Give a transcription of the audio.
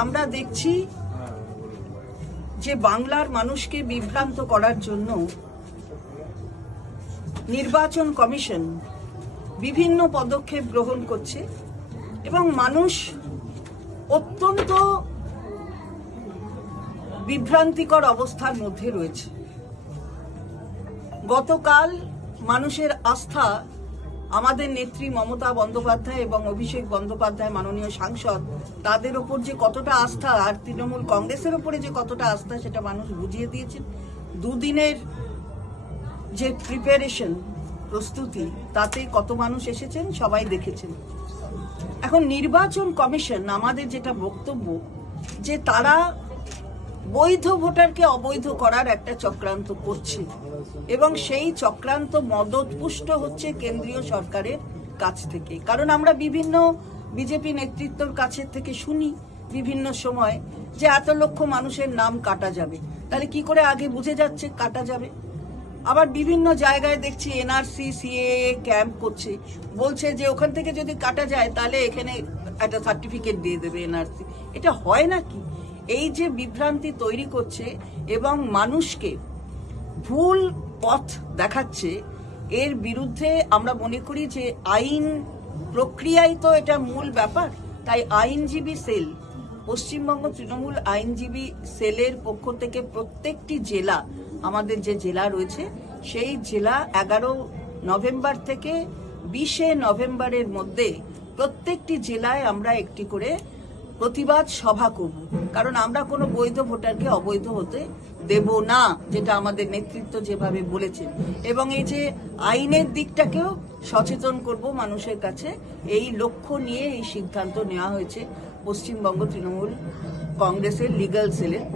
আমরা দেখছি যে বাংলার মানুষকে বিভ্রান্ত করার জন্য নির্বাচন কমিশন বিভিন্ন পদক্ষেপ গ্রহণ করছে এবং মানুষ অত্যন্ত বিভ্রান্তিকর অবস্থার মধ্যে রয়েছে। গতকাল মানুষের আস্থা আমাদের নেত্রী মমতা বন্দ্যোপাধ্যায় এবং অভিষেক বন্দ্যোপাধ্যায় মাননীয় সাংসদ তাদের ওপর যে কতটা আস্থা আর তৃণমূল কংগ্রেসের ওপরে যে কতটা আস্থা সেটা মানুষ বুঝিয়ে দিয়েছেন। দুদিনের যে প্রিপারেশন প্রস্তুতি তাতে কত মানুষ এসেছেন সবাই দেখেছেন। এখন নির্বাচন কমিশন আমাদের যেটা বক্তব্য যে তারা বৈধ ভোটারকে অবৈধ করার একটা চক্রান্ত করছে এবং সেই চক্রান্ত মদতপুষ্ট হচ্ছে কেন্দ্রীয় সরকারের কাছ থেকে। কারণ আমরা বিভিন্ন বিজেপি নেতৃত্বর কাছে থেকে শুনি বিভিন্ন সময় যে এত লক্ষ মানুষের নাম কাটা যাবে, তাহলে কি করে আগে বুঝে যাচ্ছে কাটা যাবে। আবার বিভিন্ন জায়গায় দেখছি এনআরসি সিএএ ক্যাম্প করছে, বলছে যে ওখান থেকে যদি কাটা যায় তাহলে এখানে একটা সার্টিফিকেট দিয়ে দেবে এনআরসি। এটা হয় নাকি? এই যে বিভ্রান্তি তৈরি করছে এবং মানুষকে ভুল পথ দেখাচ্ছে, এর বিরুদ্ধে আমরা মনে করি যে আইন প্রক্রিয়াই তো এটা মূল ব্যাপার। তাই আইনজীবী সেল, পশ্চিমবঙ্গ তৃণমূল আইনজীবী সেলের পক্ষ থেকে প্রত্যেকটি জেলা, আমাদের যে জেলা রয়েছে সেই জেলা 11 নভেম্বর থেকে 20 নভেম্বরের মধ্যে প্রত্যেকটি জেলায় আমরা একটি করে প্রতিবাদ সভা করব। কারণ আমরা কোনো বৈধ ভোটারকে অবৈধ হতে দেব না, যেটা আমাদের নেতৃত্ব যেভাবে বলেছেন। এবং এই যে আইনের দিকটাকেও সচেতন করব মানুষের কাছে, এই লক্ষ্য নিয়ে এই সিদ্ধান্ত নেওয়া হয়েছে পশ্চিমবঙ্গ তৃণমূল কংগ্রেসের লিগ্যাল সেলের।